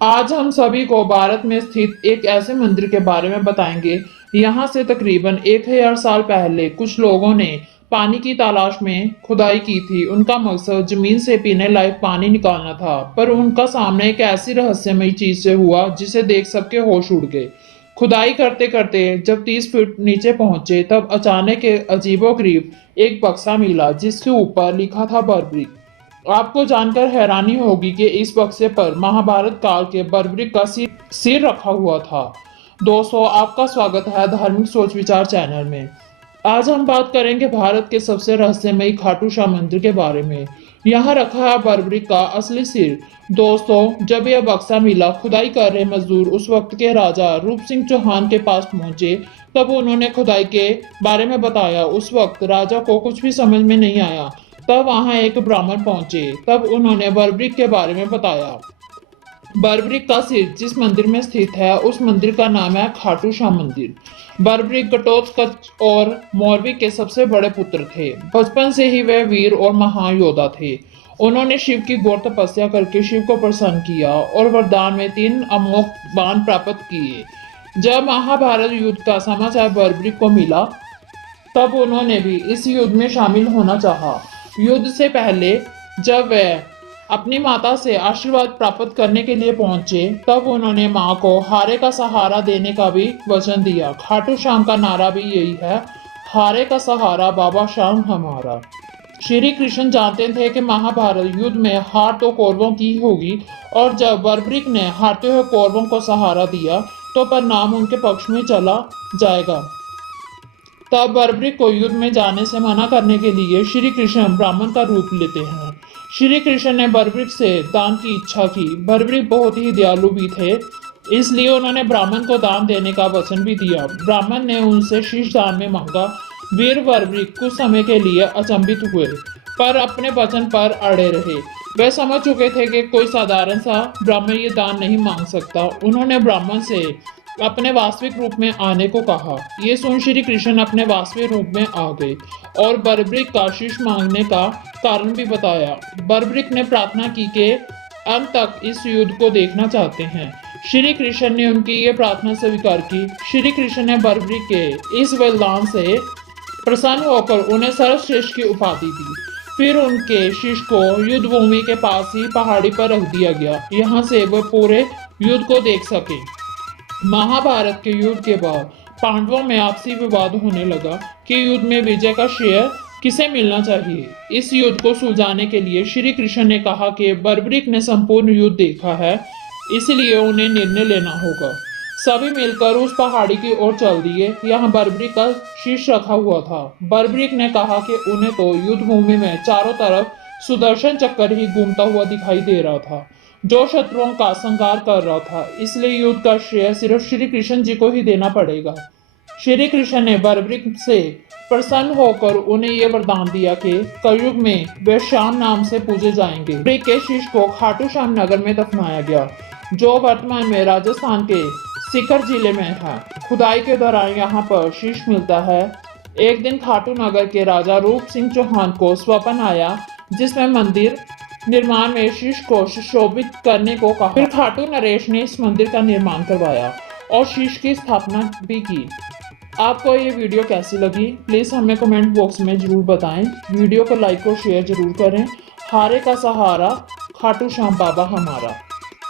आज हम सभी को भारत में स्थित एक ऐसे मंदिर के बारे में बताएंगे। यहाँ से तकरीबन 1000 साल पहले कुछ लोगों ने पानी की तलाश में खुदाई की थी। उनका मकसद जमीन से पीने लायक पानी निकालना था, पर उनका सामना एक ऐसी रहस्यमयी चीज से हुआ जिसे देख सबके होश उड़ गए। खुदाई करते करते जब 30 फीट नीचे पहुंचे, तब अचानक एक अजीबोगरीब एक बक्सा मिला जिसके ऊपर लिखा था बर्बरिक। आपको जानकर हैरानी होगी कि इस बक्से पर महाभारत काल के बर्बरिक का सिर रखा हुआ था। दोस्तों, आपका स्वागत है धार्मिक सोच विचार चैनल में। आज हम बात करेंगे भारत के सबसे रहस्यमयी खाटू श्याम मंदिर के बारे में। यहाँ रखा है बर्बरिक का असली सिर। दोस्तों, जब यह बक्सा मिला, खुदाई कर रहे मजदूर उस वक्त के राजा रूप सिंह चौहान के पास पहुंचे। तब उन्होंने खुदाई के बारे में बताया। उस वक्त राजा को कुछ भी समझ में नहीं आया। तब वहां एक ब्राह्मण पहुंचे। तब उन्होंने बर्बरिक के बारे में बताया। बर्बरिक का सिर जिस मंदिर में स्थित है, उस मंदिर का नाम है खाटू श्याम मंदिर। बर्बरिक घटोत्कच और मौरवी के सबसे बड़े पुत्र थे। बचपन से ही वे वीर और महायोद्धा थे। उन्होंने शिव की घोर तपस्या करके शिव को प्रसन्न किया और वरदान में 3 अमोघ बाण प्राप्त किए। जब महाभारत युद्ध का समाचार बर्बरिक को मिला, तब उन्होंने भी इस युद्ध में शामिल होना चाहा। युद्ध से पहले जब वह अपनी माता से आशीर्वाद प्राप्त करने के लिए पहुंचे, तब उन्होंने मां को हारे का सहारा देने का भी वचन दिया। खाटू श्याम का नारा भी यही है, हारे का सहारा बाबा श्याम हमारा। श्री कृष्ण जानते थे कि महाभारत युद्ध में हार तो कौरवों की होगी, और जब बर्बरिक ने हारते हुए कौरवों को सहारा दिया, तो परिणाम उनके पक्ष में चला जाएगा। तब बर्बरिक को युद्ध में जाने से मना करने के लिए श्री कृष्ण ब्राह्मण का रूप लेते हैं। श्री कृष्ण ने बर्बरिक से दान की इच्छा की। बर्बरिक बहुत ही दयालु भी थे, इसलिए उन्होंने ब्राह्मण को दान देने का वचन भी दिया। ब्राह्मण ने उनसे शीश दान में मांगा। वीर बर्बरिक कुछ समय के लिए अचंभित हुए, पर अपने वचन पर अड़े रहे। वे समझ चुके थे कि कोई साधारण सा ब्राह्मण ये दान नहीं मांग सकता। उन्होंने ब्राह्मण से अपने वास्तविक रूप में आने को कहा। ये सुन श्री कृष्ण अपने वास्तविक रूप में आ गए और बर्बरिक का शीश मांगने का कारण भी बताया। बर्बरिक ने प्रार्थना की कि अंत तक इस युद्ध को देखना चाहते हैं। श्री कृष्ण ने उनकी ये प्रार्थना स्वीकार की। श्री कृष्ण ने बर्बरिक के इस वरदान से प्रसन्न होकर उन्हें सर्वश्रेष्ठ की उपाधि दी। फिर उनके शीश को युद्ध भूमि के पास ही पहाड़ी पर रख दिया गया, यहाँ से वे पूरे युद्ध को देख सके। महाभारत के युद्ध के बाद पांडवों में आपसी विवाद होने लगा कि युद्ध में विजय का श्रेय किसे मिलना चाहिए। इस युद्ध को सुलझाने के लिए श्री कृष्ण ने कहा कि बर्बरिक ने संपूर्ण युद्ध देखा है, इसलिए उन्हें निर्णय लेना होगा। सभी मिलकर उस पहाड़ी की ओर चल दिए। यहाँ बर्बरिक का शीश रखा हुआ था। बर्बरिक ने कहा कि उन्हें तो युद्ध भूमि में चारों तरफ सुदर्शन चक्र ही घूमता हुआ दिखाई दे रहा था, जो शत्रुओं का संहार कर रहा था। इसलिए युद्ध का श्रेय सिर्फ श्री कृष्ण जी को ही देना पड़ेगा। श्री कृष्ण ने बर्बरिक से प्रसन्न होकर उन्हें यह वरदान दिया कि कलयुग में वे श्याम नाम से पूजे जाएंगे। बर्बरिक के शीश को खाटू श्याम नगर में दफनाया गया, जो वर्तमान में राजस्थान के सीकर जिले में है। खुदाई के दौरान यहाँ पर शीश मिलता है। एक दिन खाटू नगर के राजा रूप सिंह चौहान को स्वप्न आया, जिसमें मंदिर निर्माण में शीश को सुशोभित करने को कहा। फिर खाटू नरेश ने इस मंदिर का निर्माण करवाया और शीश की स्थापना भी की। आपको ये वीडियो कैसी लगी, प्लीज़ हमें कमेंट बॉक्स में ज़रूर बताएं। वीडियो को लाइक और शेयर जरूर करें। हारे का सहारा खाटू श्याम बाबा हमारा।